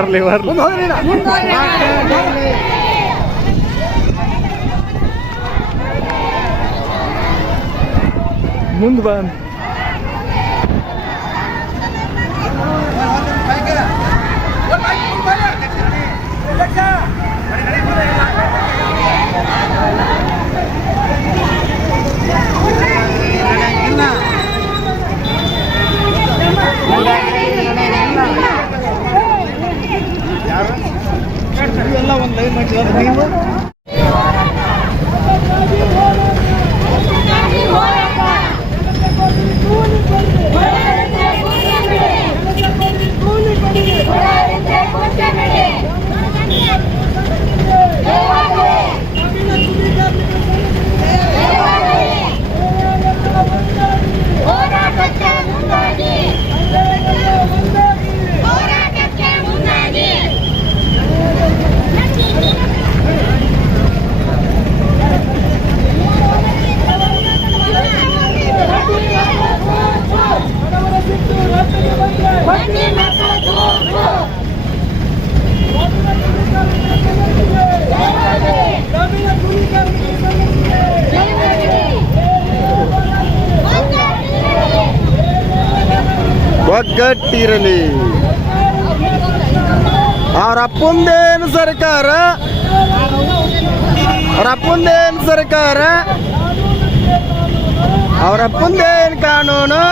ಬರ್ಲಿ ಬರ್ಲಿ ಮುಂದೆ ಬಾ ಎಲ್ಲ ಒಂದು ಲೈನ್ ಮಾಡಿದ್ರೆ ನೀವು ಒಗ್ಗಟ್ಟಿರಲಿ. ಅವ್ರ ಅಪ್ಪಂದೇನು ಸರ್ಕಾರ, ಅವ್ರ ಅಪ್ಪಂದೇನು ಸರ್ಕಾರ, ಅವ್ರ ಅಪ್ಪಂದೇನು ಕಾನೂನು.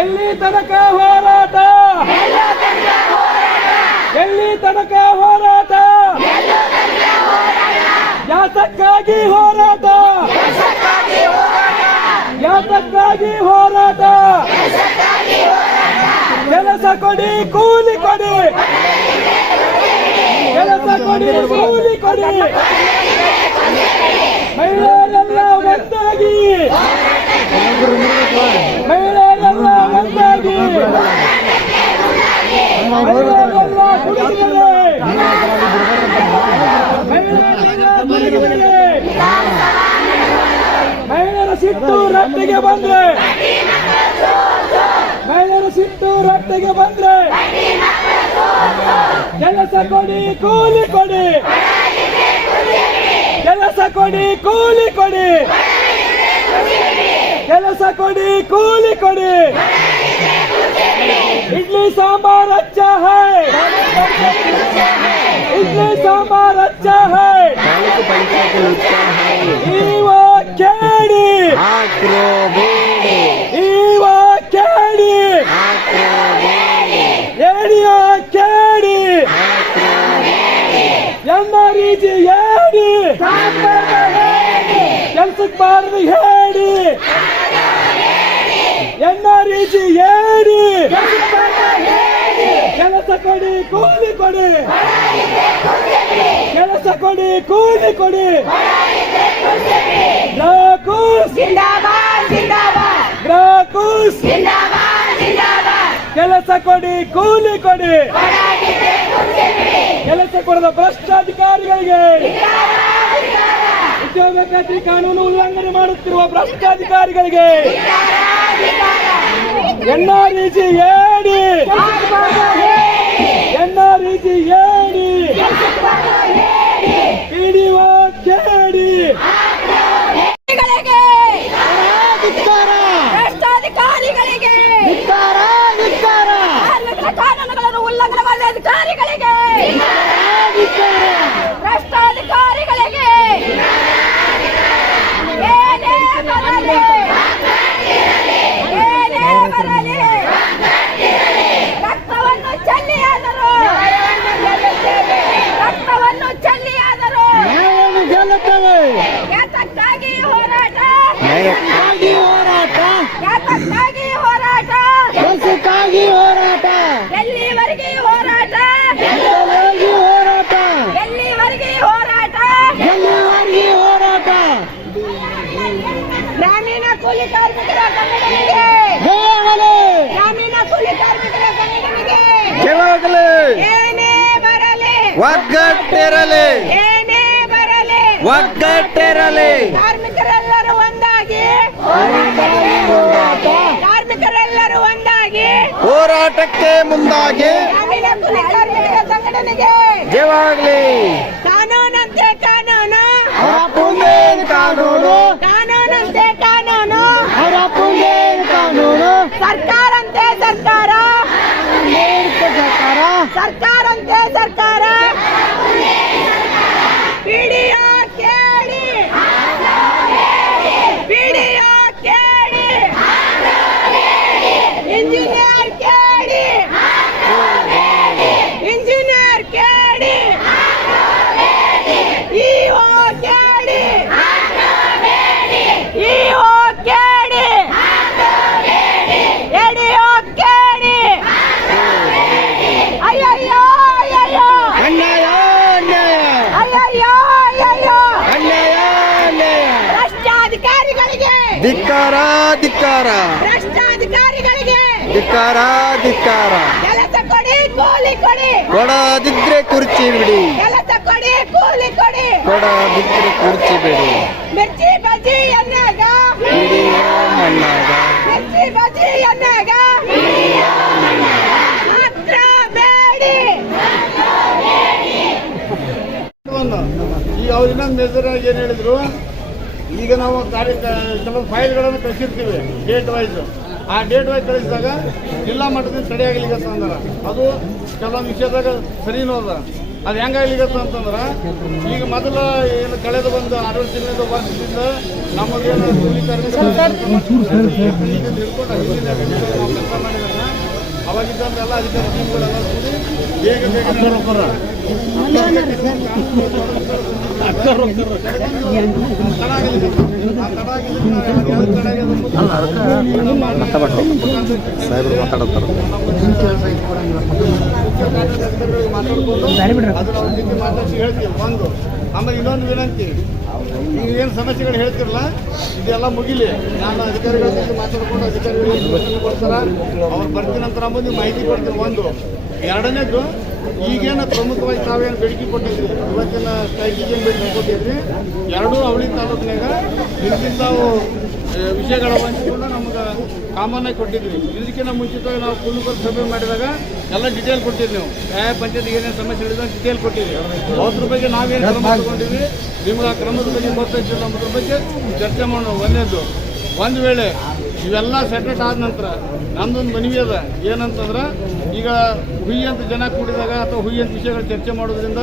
ಎಲ್ಲಿ ತನಕ ಹೋರಾಟ, ಎಲ್ಲಿ ತನಕ ಹೋರಾಟ, ಯಾತಕ್ಕಾಗಿ ಹೋರಾಟ, ಯಾತಕ್ಕಾಗಿ ಹೋರಾಟ, ಕೆಲಸ ಕೊಡಿ ಕೂಲಿ ಕೊಡಿ, ಕೆಲಸ ಕೊಡಿ ಕೂಲಿ ಕೊಡಿ, ಮಹಿಳೆಯರೆಲ್ಲ ಒಂದಾಗಿ, ಮಹಿಳೆಯರೆಲ್ಲ ಒಂದಾಗಿ, ಮಹಿಳೆಯರೆಲ್ಲ ಕುಡಿದರೆ, ಮಹಿಳೆಯರ ಸಿಟ್ಟು ರಟ್ಟಿಗೆ ಬಂದ್ರೆ, ಮಹಿಳೆಯರ ಸಿಟ್ಟು ರಟ್ಟಿಗೆ ಬಂದ್ರೆ, ಕೆಲಸ ಕೊಡಿ ಕೂಲಿ ಕೊಡಿ, ಕೆಲಸ ಕೊಡಿ ಕೂಲಿ ಕೊಡಿ, ಕೆಲಸ ಕೊಡಿ ಕೂಲಿ ಕೊಡಿ इडली सांबार अच्छा है इडली सांबार अच्छा है ईवा केडी ईवा केडी एडिया केडी ಎನ್ನರೀಜಿ ಹೇಳಿ ಕೆಲ್ಸಕ್ಕೆ ಬಾರದು ಹೇಳಿ ಎನ್ನರೀಜಿ ಹೇಳಿ ಕೆಲಸ ಕೊಡಿ ಕೂಲಿ ಕೊಡಿ ಕೆಲಸ ಕೊಡಿ ಕೂಲಿ ಕೊಡಿ ಗ್ರಾಹಕೂಸ್ ಗ್ರಾಹಕೂಸ್ ಕೆಲಸ ಕೊಡಿ ಕೂಲಿ ಕೊಡಿ ಕೆಲಸ ಕೊಡದ ಭ್ರಷ್ಟಾಧಿಕಾರಿಗಳಿಗೆ ಉದ್ಯೋಗ ಖಾತ್ರಿ ಕಾನೂನು ಉಲ್ಲಂಘನೆ ಮಾಡುತ್ತಿರುವ ಭ್ರಷ್ಟಾಧಿಕಾರಿಗಳಿಗೆ ಎನ್ಆರ್ಇಜಿ ಹೇಳಿ ಎನ್ಆರ್ಇಜಿ ಹೇಳಿ ಪಿಡಿಒ ಕೇಳಿ ಭ್ರಷ್ಟಾಧಿಕಾರಿಗಳಿಗೆ ಕಾನೂನುಗಳನ್ನು ಉಲ್ಲಂಘನೆ ಮಾಡಿದ ಅಧಿಕಾರಿಗಳಿಗೆ ಭ್ರಷ್ಟಾಧಿಕಾರಿಗಳಿಗೆ ಏನೇ ಬರಲಿ ಏನೇ ಬರಲಿ ರಕ್ತವನ್ನು ಚೆಲ್ಲಿಯಾದರೂ ರಕ್ತವನ್ನು ಚೆಲ್ಲಿಯಾದರೂ ಯಾತಕ್ಕಾಗಿ ಹೋರಾಟ ಯಾತಕ್ಕಾಗಿ ಹೋರಾಟ ಎಲ್ಲಿವರೆಗೆ ಹೋರಾಟ ಎಲ್ಲಿವರೆಗೆ ಹೋರಾಟ ಗ್ರಾಮೀಣ ಕೂಲಿ ಕಾರ್ಮಿಕರ ಸಂಘಟನೆಗೆ ಗ್ರಾಮೀಣ ಕೂಲಿ ಕಾರ್ಮಿಕರ ಸಂಘಟನೆಗೆ ಏನೇ ಬರಲಿ ಒಗ್ಗಟ್ಟಿರಲಿ ಏನೇ ಬರಲಿ ಒಗ್ಗಟ್ಟಿರಲಿ ಕಾರ್ಮಿಕರೆಲ್ಲರೂ ಒಂದಾಗಿ ಕಾರ್ಮಿಕರೆಲ್ಲರೂ ಒಂದಾಗಿ ಹೋರಾಟಕ್ಕೆ ಮುಂದಾಗಿ ಗ್ರಾಮೀಣ ಕೂಲಿ ಕಾರ್ಮಿಕರ ಸಂಘಟನೆಗೆ ಜಯವಾಗಲಿ. ಕಾನೂನಂತೆ ಕಾನೂನು ಅವರ ಪುಂದೇನ್ ಕಾನೂನು ಕಾನೂನಂತೆ ಕಾನೂನು ಅವರ ಪುಂದೇನ್ ಕಾನೂನು ಸರ್ಕಾರಂತೆ ಸರ್ಕಾರ ಸರ್ಕಾರ ಸರ್ಕಾರಂತೆ ಸರ್ಕಾರ ಪಿಡಿಒ ಕೇಳಿ ಪಿಡಿಒ ಕೇಳಿ ಇಂಜಿನಿಯರ್ ಕೇಳಿ ಇಂಜಿನಿಯರ್ ಕೇಳಿ ಇಒ ಕೇಳಿ ಇಒ ಕೇಳಿ ಎಡಿಒ ಕೇಳಿ ಅಯ್ಯಯ್ಯೋ ಅಯ್ಯಯ್ಯೋ ಅನ್ಯಾಯ ಅನ್ಯಾಯ ಅಯ್ಯಯ್ಯೋ ಅಯ್ಯಯ್ಯೋ ಅನ್ಯಾಯ ಅನ್ಯಾಯ ಭ್ರಷ್ಟಾಧಿಕಾರಿಗಳಿಗೆ ಧಿಕ್ಕಾರ ಧಿಕ್ಕಾರ ಭ್ರಷ್ಟಾಧಿಕಾರಿಗಳಿಗೆ ಧಿಕ್ಕಾರ ಧಿಕ್ಕಾರ ಕೆಲಸ ಕೊಡಿ ಕೂಲಿ ಕೊಡಿ ಕೊಡದಿದ್ರೆ ಕುರ್ಚಿ ಬಿಡಿ ಕೆಲಸ ಕೊಡಿ ಕೂಲಿ ಕೊಡಿ ಕೊಡದಿದ್ರೆ ಕುರ್ಚಿ ಬಿಡಿ ಮಿರ್ಚಿ ಬಜ್ಜಿ ಎಣ್ಣೆಗ ಹಿಡಿಯ ಮಣ್ಣಾಗ ಮಿರ್ಚಿ ಬಜ್ಜಿ ಎಣ್ಣೆಗ ಮಾತ್ರ ಬೇಡಿ ಈಗ ಅವ್ರು ಇನ್ನೊಂದು ಮೇಜರ್ ಆಗಿ ಏನು ಹೇಳಿದ್ರು, ಈಗ ನಾವು ಕೆಲವು ಫೈಲ್ಗಳನ್ನು ಕಳಿಸಿರ್ತೀವಿ ಡೇಟ್ ವೈಸ್. ಆ ಡೇಟ್ ವೈಸ್ ಕಳಿಸಿದಾಗ ಜಿಲ್ಲಾ ಮಟ್ಟದಿಂದ ಸರಿಯಾಗಲಿಗತ್ತ ಅಂದ್ರೆ ಅದು ಕೆಲವೊಂದು ವಿಷಯದಾಗ ಸರಿನೂ ಅದ. ಅದು ಹೆಂಗಾಗ್ಲಿಗತ್ತ ಅಂತಂದ್ರೆ ಈಗ ಮೊದಲ ಏನು ಕಳೆದ ಒಂದು 6 ತಿಂಗಳಿಂದ ವರ್ಷದಿಂದ ನಮಗೇನು ಕೂಲಿ ಕಾರ್ಮಿಕರು ಹಿಡ್ಕೊಂಡು ನಾವು ಕೆಲಸ ಮಾಡಿದಾಗ ಅವಾಗಿದ್ದಂತ ಎಲ್ಲ ಅಧಿಕಾರಿ ಟೀಮ್ಗಳೆಲ್ಲ ಕೂಡಿ ಬೇಗ ಮಾತಾಡಿಸಿ ಹೇಳ್ತೀವಿ ಒಂದು. ಆಮೇಲೆ ಇನ್ನೊಂದು ವಿನಂತಿ, ಈಗ ಏನು ಸಮಸ್ಯೆಗಳು ಹೇಳ್ತಿರಲ್ಲ ಇದೆಲ್ಲ ಮುಗಿಲಿ. ನಾನು ಅಧಿಕಾರಿಗಳ ಜೊತೆ ಮಾತಾಡ್ಕೊಂಡು ಅಧಿಕಾರಿಗಳು ಏನು ಕೊಡ್ತಾರ ಅವ್ರು ಬರ್ತೀನಿ ನಂತರ ನೀವು ಮಾಹಿತಿ ಕೊಡ್ತೀನಿ. ಒಂದು. ಎರಡನೇದು, ಈಗೇನು ಪ್ರಮುಖವಾಗಿ ತಾವೇನು ಬೇಡಿಕೆ ಕೊಟ್ಟಿದ್ರಿ, ಇವತ್ತಿನ ಸ್ಟ್ರೈಕಿಗೆ ಏನು ಬೇಡಿಕೆ ಕೊಟ್ಟಿದ್ರಿ, ಎರಡೂ ಅವಳಿ ತಾಲೂಕಿನಾಗ ಇದಕ್ಕಿಂತ ವಿಷಯಗಳ ಕೂಡ ನಮ್ಗೆ ಕಾಮನ್ ಆಗಿ ಕೊಟ್ಟಿದ್ವಿ. ಇದಕ್ಕಿಂತ ಮುಂಚಿತವಾಗಿ ನಾವು ಕುಲುಕಲ್ ಸಭೆ ಮಾಡಿದಾಗ ಎಲ್ಲ ಡಿಟೇಲ್ ಕೊಟ್ಟಿದ್ವಿ. ನೀವು ಯಾವ ಪಂಚಾಯತ್ಗೆ ಏನೇನು ಸಮಸ್ಯೆ ಹೇಳಿದಾಗ ಡಿಟೇಲ್ ಕೊಟ್ಟಿದ್ವಿ. ಅದ್ರ ಬಗ್ಗೆ ನಾವೇನು ಕ್ರಮ ತಗೊಂಡಿವಿ, ನಿಮ್ಗೆ ಆ ಕ್ರಮದ ಬಗ್ಗೆ ಗೊತ್ತಾಯ್ತಿಲ್ಲ, ಅನ್ನೋದ್ರ ಬಗ್ಗೆ ಚರ್ಚೆ ಮಾಡೋಣ. ಒಂದೇದು, ಒಂದು ವೇಳೆ ಇವೆಲ್ಲ ಸೆಟೆಟ್ ಆದ ನಂತರ ನಮ್ದೊಂದು ಮನವಿ ಅದ ಏನಂತಂದ್ರೆ ಈಗ ಹುಯಿ ಅಂತ ಜನ ಕೂಡಿದಾಗ ಅಥವಾ ಹುಯಿ ಅಂತ ವಿಷಯಗಳು ಚರ್ಚೆ ಮಾಡೋದ್ರಿಂದ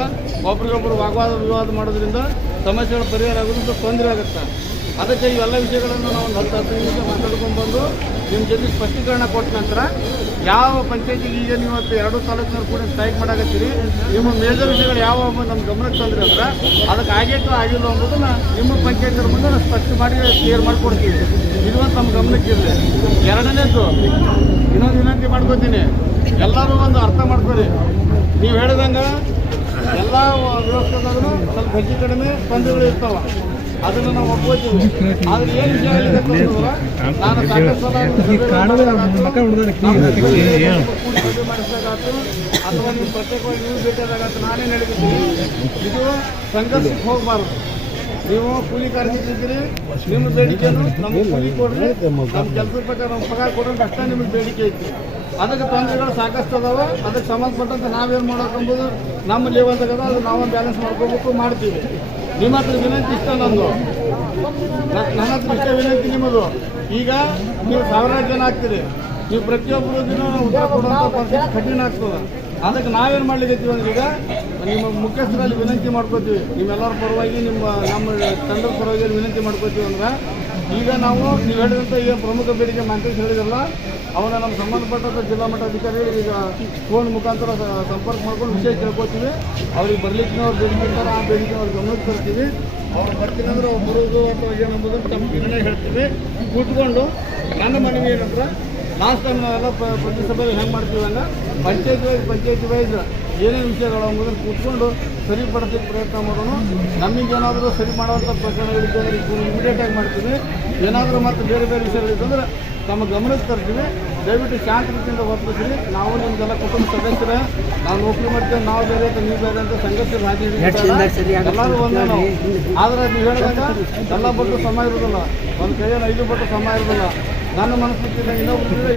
ಒಬ್ರಿಗೊಬ್ಬರು ವಾಗ್ವಾದ ವಿವಾದ ಮಾಡೋದ್ರಿಂದ ಸಮಸ್ಯೆಗಳ ಪರಿಹಾರ ಆಗೋದು ತೊಂದರೆ ಆಗುತ್ತೆ. ಅದಕ್ಕೆ ಇವೆಲ್ಲ ವಿಷಯಗಳನ್ನು ನಾವು ಒಂದು 10 ನಿಮಿಷ ಮಾತಾಡ್ಕೊಂಡು ಬಂದು ನಿಮ್ಮ ಜೊತೆ ಸ್ಪಷ್ಟೀಕರಣ ಕೊಟ್ಟ ನಂತರ ಯಾವ ಪಂಚಾಯತಿಗೆ ಈಗ ನೀವು 2 ತಾಲೂಕಿನವ್ರು ಕೂಡ ಸ್ಟ್ರೈಕ್ ಮಾಡಾಕತ್ತೀರಿ, ನಿಮ್ಮ ಮೇಜರ್ ವಿಷಯಗಳು ಯಾವ ನಮ್ಮ ಗಮನಕ್ಕೆ ತಂದ್ರೆ ಅಂದ್ರೆ ಅದಕ್ಕೆ ಆಗೇಟೋ ಆಗಿಲ್ಲ ಅನ್ನೋದನ್ನ ನಿಮ್ಮ ಪಂಚಾಯತ್ತರ ಮುಂದೆ ನಾವು ಸ್ಪಷ್ಟ ಮಾಡಿ ಕ್ಲಿಯರ್ ಮಾಡಿಕೊಡ್ತೀವಿ. ಇದು ಒಂದು ನಮ್ಮ ಗಮನಕ್ಕೆ ಇರಲಿ. ಎರಡನೇದು ಇನ್ನೊಂದು ವಿನಂತಿ ಮಾಡ್ಕೊತೀನಿ, ಎಲ್ಲರೂ ಒಂದು ಅರ್ಥ ಮಾಡ್ಕೊಳ್ಳಿ. ನೀವು ಹೇಳಿದಂಗೆ ಎಲ್ಲ ವ್ಯವಸ್ಥೆದಾಗೂ ಸ್ವಲ್ಪ ಹೆಚ್ಚು ಕಡಿಮೆ ತೊಂದರೆಗಳು ಇರ್ತಾವೆ, ಅದನ್ನು ನಾವು ಒಪ್ಕೋತೀವಿ. ಆದ್ರೆ ಏನು ವಿಷಯ ಹೇಳಿದೆ ಅಂತಂದ್ರೆ ನಾನು ಸಾಕಷ್ಟು ಸಲ ಮಾಡಿಸಿದಾಗಾತು ಅಥವಾ ನೀವು ಪ್ರತ್ಯೇಕವಾಗಿ ನೀವು ಭೇಟಿಯಾದಾಗಾತು ನಾನೇನು ಹೇಳಿದ್ದೀನಿ, ಇದು ಸಂಘರ್ಷಕ್ಕೆ ಹೋಗಬಾರ್ದು. ನೀವು ಕೂಲಿ ಕಾರ್ಮಿಕರಿದ್ದೀರಿ, ನಿಮ್ಮ ಬೇಡಿಕೆಯನ್ನು ನಮಗೆ ಕೂಲಿ ಕೊಡ್ರಿ, ನಮ್ಮ ಕೆಲಸದ ಪ್ರಕಾರ ನಮ್ಮ ಪಗಾರ ಕೊಡೋದು ಅಷ್ಟೇ ನಿಮಗೆ ಬೇಡಿಕೆ ಐತಿ. ಅದಕ್ಕೆ ತೊಂದರೆಗಳು ಸಾಕಷ್ಟು ಅದಾವೆ. ಅದಕ್ಕೆ ಸಂಬಂಧಪಟ್ಟಂತೆ ನಾವೇನು ಮಾಡೋಕೆಂಬುದು ನಮ್ಮ ಲೆವೆಲ್ದಾಗ ಅದು ನಾವೊಂದು ಬ್ಯಾಲೆನ್ಸ್ ಮಾಡ್ಕೋಬೇಕು, ಮಾಡ್ತೀವಿ. ನಿಮ್ಮ ಹತ್ರ ವಿನಂತಿ ಇಷ್ಟ ನಂದು, ನನ್ನ ಹತ್ರ ಇಷ್ಟ ವಿನಂತಿ ನಿಮ್ಮದು. ಈಗ ನೀವು ಸಾವಿರಾರು ಜನ ಆಗ್ತೀರಿ, ನೀವು ಪ್ರತಿಯೊಬ್ಬರು ದಿನ ಉತ್ತರ ಕೊಡುವಂಥ ಪರಿಸ್ಥಿತಿ ಕಠಿಣ ಆಗ್ತದೆ. ಅದಕ್ಕೆ ನಾವೇನು ಮಾಡ್ಲಿಕ್ಕೆ ಅಂದ್ರೆ ಈಗ ನಿಮ್ಮ ಮುಖ್ಯಸ್ಥರಲ್ಲಿ ವಿನಂತಿ ಮಾಡ್ಕೋತೀವಿ, ನಿಮ್ಮೆಲ್ಲರ ಪರವಾಗಿ ನಮ್ಮ ತಂಡದ ಪರವಾಗಿ ವಿನಂತಿ ಮಾಡ್ಕೋತೀವಿ ಅಂದ್ರೆ ಈಗ ನಾವು ನೀವು ಹೇಳಿದಂಥ ಏನು ಪ್ರಮುಖ ಬೇಡಿಕೆ ಮಂತ್ರಿ ಹೇಳಿದ್ರಲ್ಲ ಅವನ್ನ ನಮ್ಮ ಸಂಬಂಧಪಟ್ಟ ಜಿಲ್ಲಾ ಮಟ್ಟಾಧಿಕಾರಿಗಳು ಈಗ ಫೋನ್ ಮುಖಾಂತರ ಸಂಪರ್ಕ ಮಾಡ್ಕೊಂಡು ವಿಷಯ ಕೇಳ್ಕೊತೀವಿ. ಅವ್ರಿಗೆ ಬರ್ಲಿಕ್ಕೆ ಅವ್ರು ಬೇಡಿಕೆ ಇರ್ತಾರೆ, ಆ ಬೇಡಿಕೆ ಅವ್ರಿಗೆ ಗಮನಕ್ಕೆ ತರ್ತೀವಿ. ಅವ್ರು ಬರ್ತೀನಿ ಅಂದ್ರೆ ಅವ್ರು ಬರೋದು ಅಥವಾ ಏನಂಬುದನ್ನು ತಮ್ಮ ನಿರ್ಣಯ ಹೇಳ್ತೀವಿ. ಕೂತ್ಕೊಂಡು ನನ್ನ ಮನವಿ ಏನಂದ್ರೆ ಲಾಸ್ಟ್ ಟೈಮ್ ನಾವೆಲ್ಲ ಪ್ರತಿ ಸಭೆಯಲ್ಲಿ ಹೆಂಗೆ ಮಾಡ್ತೀವಿ ಹಂಗೆ ಪಂಚಾಯತಿ ವೈಸ್ ಏನೇನು ವಿಷಯಗಳು ಅಂಬುದನ್ನು ಕೂತ್ಕೊಂಡು ಸರಿಪಡಿಸೋಕ್ಕೆ ಪ್ರಯತ್ನ ಮಾಡೋಣ. ನಮಗೇನಾದರೂ ಸರಿ ಮಾಡುವಂಥ ಪ್ರಕರಣಗಳಿದ್ದರೆ ಇಮಿಡಿಯೇಟಾಗಿ ಮಾಡ್ತೀವಿ. ಏನಾದರೂ ಮತ್ತು ಬೇರೆ ಬೇರೆ ವಿಷಯಗಳಿದ್ದಂದ್ರೆ ತಮ್ಮ ಗಮನಕ್ಕೆ ತರ್ತೀವಿ. ದಯವಿಟ್ಟು ಶಾಂತ ರೀತಿಯಿಂದ ವರ್ತಿಸ್ರಿ. ನಾವು ನಿಮಗೆಲ್ಲ ಕುಟುಂಬ ಸದಸ್ಯರೇ, ನಾವು ನೌಕರಿ ಮಾಡ್ತೇವೆ, ನಾವು ಬೇರೆ ಅಂತ ನೀವು ಬೇರೆ ಅಂತ ಸಂಘರ್ಷ ಎಲ್ಲರೂ ಒಂದೇ ನಾವು. ಆದರೆ ನೀವು ಹೇಳಿದಾಗ ಎಲ್ಲ ಬಟ್ಟು ಸಮ ಇರೋದಿಲ್ಲ, ಒಂದು ಕೈಯಲ್ಲಿ 5 ಬಟ್ಟು ಸಮ ಇರೋದಿಲ್ಲ. ನನ್ನ ಮನಸ್ಥಿತಿಯಿಂದ ಇನ್ನೊಬ್ಬರು